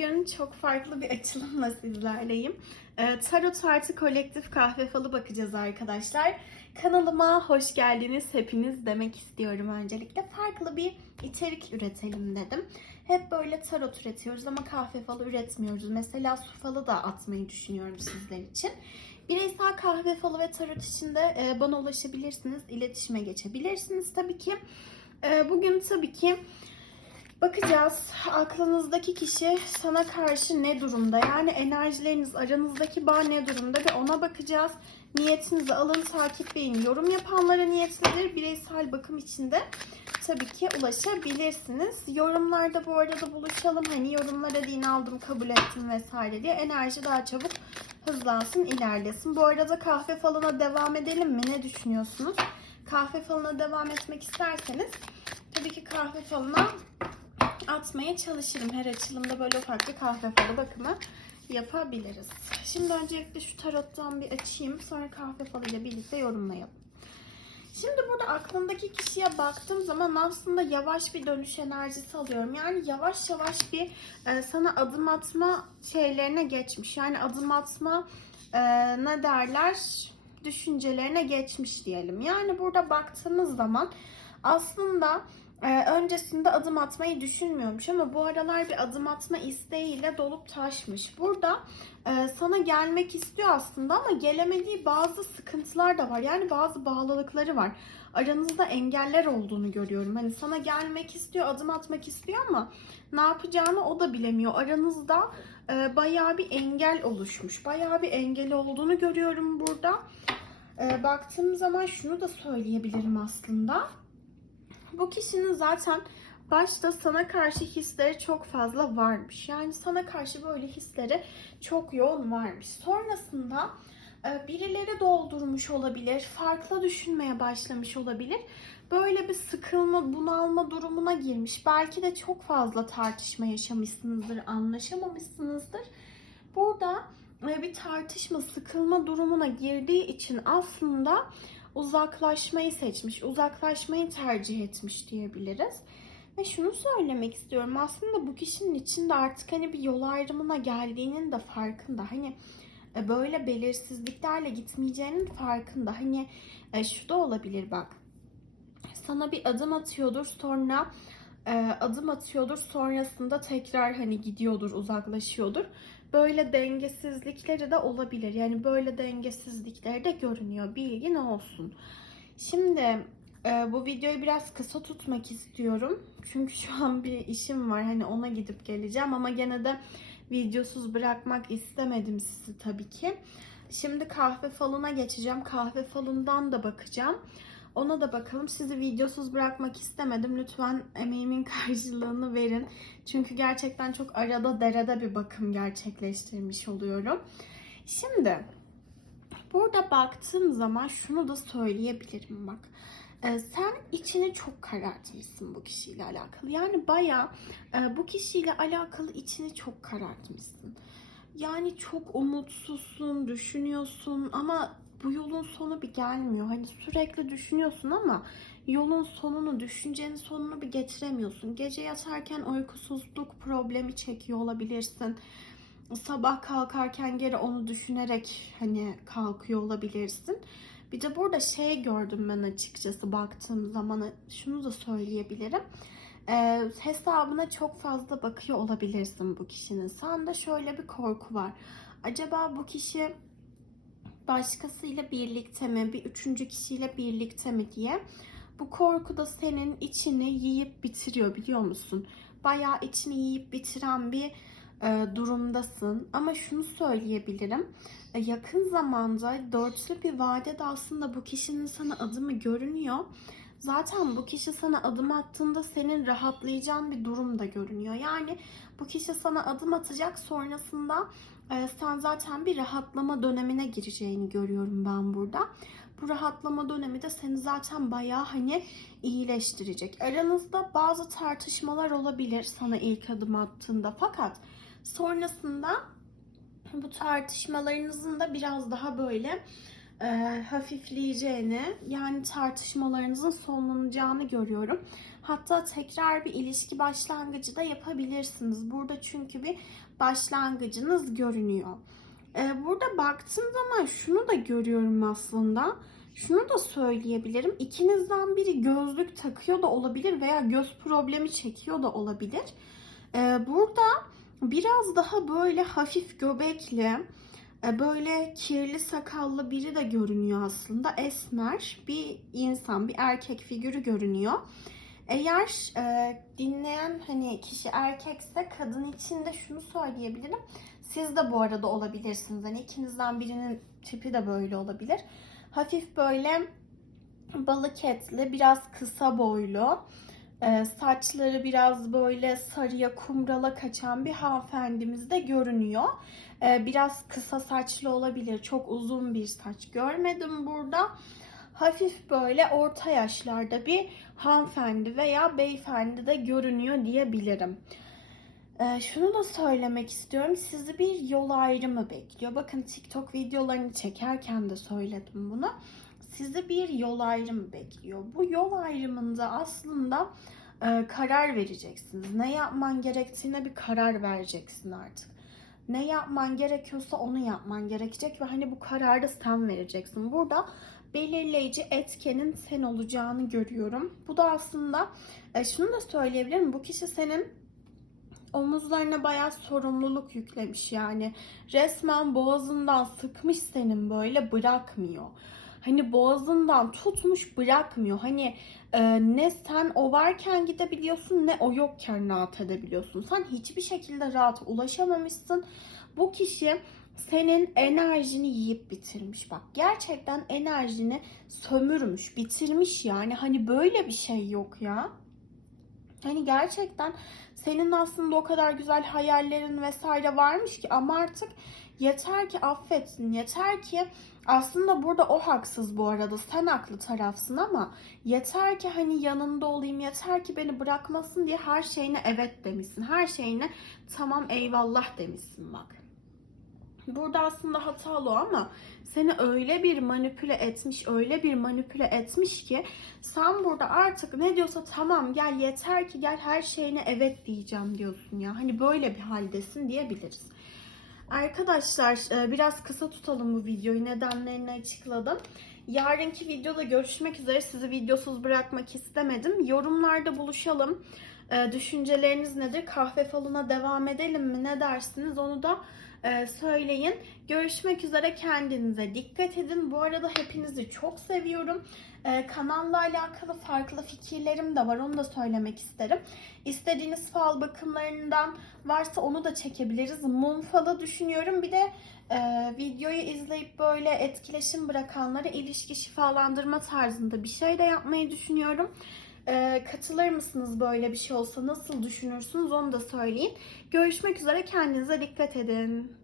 Bugün çok farklı bir açılımla sizlerleyim. Ee, Tarot artı kolektif kahve falı bakacağız arkadaşlar. Kanalıma hoş geldiniz hepiniz demek istiyorum öncelikle. Farklı bir içerik üretelim dedim. Hep böyle tarot üretiyoruz ama kahve falı üretmiyoruz. Mesela su falı da atmayı düşünüyorum sizler için. Bireysel kahve falı ve tarot için de e, bana ulaşabilirsiniz, iletişime geçebilirsiniz tabii ki. E, Bugün tabii ki Bakacağız aklınızdaki kişi sana karşı ne durumda? Yani enerjileriniz, aranızdaki bağ ne durumda? Ve ona bakacağız. Niyetinizi alın, takipleyin. Yorum yapanlara niyetlidir. Bireysel bakım içinde tabii ki ulaşabilirsiniz. Yorumlarda bu arada buluşalım. Hani yorumlara din aldım, kabul ettim vesaire diye. Enerji daha çabuk hızlansın, ilerlesin. Bu arada kahve falına devam edelim mi? Ne düşünüyorsunuz? Kahve falına devam etmek isterseniz tabii ki kahve falına atmaya çalışırım. Her açılımda böyle bir kahve falı bakımı yapabiliriz. Şimdi öncelikle şu tarottan bir açayım. Sonra kahve falıyla birlikte yorumlayalım. Şimdi burada aklımdaki kişiye baktığım zaman aslında yavaş bir dönüş enerjisi alıyorum. Yani yavaş yavaş bir e, sana adım atma şeylerine geçmiş. Yani adım atma e, ne derler düşüncelerine geçmiş diyelim. Yani burada baktığımız zaman aslında ee, öncesinde adım atmayı düşünmüyormuş ama bu aralar bir adım atma isteğiyle dolup taşmış. Burada e, sana gelmek istiyor aslında ama gelemediği bazı sıkıntılar da var. Yani bazı bağlılıkları var. Aranızda engeller olduğunu görüyorum. Hani sana gelmek istiyor, adım atmak istiyor ama ne yapacağını o da bilemiyor. Aranızda e, bayağı bir engel oluşmuş. Bayağı bir engel olduğunu görüyorum burada. E, baktığım zaman şunu da söyleyebilirim aslında bu kişinin zaten başta sana karşı hisleri çok fazla varmış. Yani sana karşı böyle hisleri çok yoğun varmış. Sonrasında e, birileri doldurmuş olabilir, farklı düşünmeye başlamış olabilir. Böyle bir sıkılma, bunalma durumuna girmiş. Belki de çok fazla tartışma yaşamışsınızdır, anlaşamamışsınızdır. Burada e, bir tartışma, sıkılma durumuna girdiği için aslında uzaklaşmayı seçmiş, uzaklaşmayı tercih etmiş diyebiliriz. Ve şunu söylemek istiyorum. Aslında bu kişinin içinde artık hani bir yol ayrımına geldiğinin de farkında. Hani e, böyle belirsizliklerle gitmeyeceğinin farkında. Hani e, şu da olabilir bak. Sana bir adım atıyordur sonra e, adım atıyordur sonrasında tekrar hani gidiyordur uzaklaşıyordur böyle dengesizlikleri de olabilir. Yani böyle dengesizlikleri de görünüyor. Bilgin olsun. Şimdi e, bu videoyu biraz kısa tutmak istiyorum. Çünkü şu an bir işim var. Hani ona gidip geleceğim ama gene de videosuz bırakmak istemedim sizi tabii ki. Şimdi kahve falına geçeceğim. Kahve falından da bakacağım. Ona da bakalım. Sizi videosuz bırakmak istemedim. Lütfen emeğimin karşılığını verin. Çünkü gerçekten çok arada derede bir bakım gerçekleştirmiş oluyorum. Şimdi burada baktığım zaman şunu da söyleyebilirim bak. Ee, sen içini çok karartmışsın bu kişiyle alakalı. Yani baya e, bu kişiyle alakalı içini çok karartmışsın. Yani çok umutsuzsun, düşünüyorsun ama bu yolun sonu bir gelmiyor. Hani sürekli düşünüyorsun ama yolun sonunu, düşüncenin sonunu bir getiremiyorsun. Gece yatarken uykusuzluk problemi çekiyor olabilirsin. Sabah kalkarken geri onu düşünerek hani kalkıyor olabilirsin. Bir de burada şey gördüm ben açıkçası baktığım zaman şunu da söyleyebilirim. Ee, hesabına çok fazla bakıyor olabilirsin bu kişinin. Sende şöyle bir korku var. Acaba bu kişi başkasıyla birlikte mi, bir üçüncü kişiyle birlikte mi diye. Bu korku da senin içini yiyip bitiriyor biliyor musun? Bayağı içini yiyip bitiren bir e, durumdasın. Ama şunu söyleyebilirim. E, yakın zamanda dörtlü bir vadede aslında bu kişinin sana adımı görünüyor. Zaten bu kişi sana adım attığında senin rahatlayacağın bir durum da görünüyor. Yani bu kişi sana adım atacak sonrasında sen zaten bir rahatlama dönemine gireceğini görüyorum ben burada. Bu rahatlama dönemi de seni zaten bayağı hani iyileştirecek. Aranızda bazı tartışmalar olabilir sana ilk adım attığında fakat sonrasında bu tartışmalarınızın da biraz daha böyle e, hafifleyeceğini yani tartışmalarınızın sonlanacağını görüyorum. Hatta tekrar bir ilişki başlangıcı da yapabilirsiniz. Burada çünkü bir başlangıcınız görünüyor. Ee, burada baktığım zaman şunu da görüyorum aslında. Şunu da söyleyebilirim. İkinizden biri gözlük takıyor da olabilir veya göz problemi çekiyor da olabilir. Ee, burada biraz daha böyle hafif göbekli, e, böyle kirli sakallı biri de görünüyor aslında. Esmer bir insan, bir erkek figürü görünüyor. Eğer e, dinleyen hani kişi erkekse kadın için de şunu söyleyebilirim. Siz de bu arada olabilirsiniz. Hani ikinizden birinin tipi de böyle olabilir. Hafif böyle balık etli, biraz kısa boylu, e, saçları biraz böyle sarıya kumrala kaçan bir hanımefendimiz de görünüyor. E, biraz kısa saçlı olabilir. Çok uzun bir saç görmedim burada. Hafif böyle orta yaşlarda bir hanımefendi veya beyefendi de görünüyor diyebilirim. Ee, şunu da söylemek istiyorum. Sizi bir yol ayrımı bekliyor. Bakın TikTok videolarını çekerken de söyledim bunu. Sizi bir yol ayrımı bekliyor. Bu yol ayrımında aslında e, karar vereceksiniz. Ne yapman gerektiğine bir karar vereceksin artık. Ne yapman gerekiyorsa onu yapman gerekecek ve hani bu kararı sen vereceksin. Burada belirleyici etkenin sen olacağını görüyorum. Bu da aslında e, şunu da söyleyebilirim. Bu kişi senin omuzlarına bayağı sorumluluk yüklemiş yani. Resmen boğazından sıkmış senin böyle bırakmıyor. Hani boğazından tutmuş bırakmıyor. Hani e, ne sen o varken gidebiliyorsun ne o yokken rahat edebiliyorsun. Sen hiçbir şekilde rahat ulaşamamışsın. Bu kişi senin enerjini yiyip bitirmiş. Bak gerçekten enerjini sömürmüş, bitirmiş yani. Hani böyle bir şey yok ya. Hani gerçekten senin aslında o kadar güzel hayallerin vesaire varmış ki ama artık yeter ki affetsin. Yeter ki aslında burada o haksız bu arada. Sen haklı tarafsın ama yeter ki hani yanında olayım. Yeter ki beni bırakmasın diye her şeyine evet demişsin. Her şeyine tamam eyvallah demişsin bak. Burada aslında hatalı o ama seni öyle bir manipüle etmiş, öyle bir manipüle etmiş ki sen burada artık ne diyorsa tamam gel yeter ki gel her şeyine evet diyeceğim diyorsun ya. Hani böyle bir haldesin diyebiliriz. Arkadaşlar e, biraz kısa tutalım bu videoyu. Nedenlerini açıkladım. Yarınki videoda görüşmek üzere. Sizi videosuz bırakmak istemedim. Yorumlarda buluşalım. E, Düşünceleriniz nedir? Kahve falına devam edelim mi? Ne dersiniz? Onu da e, söyleyin. Görüşmek üzere. Kendinize dikkat edin. Bu arada hepinizi çok seviyorum. E, kanalla alakalı farklı fikirlerim de var. Onu da söylemek isterim. İstediğiniz fal bakımlarından varsa onu da çekebiliriz. Mum falı düşünüyorum. Bir de e, videoyu izleyip böyle etkileşim bırakanlara ilişki şifalandırma tarzında bir şey de yapmayı düşünüyorum. E, katılır mısınız böyle bir şey olsa? Nasıl düşünürsünüz onu da söyleyin. Görüşmek üzere. Kendinize dikkat edin.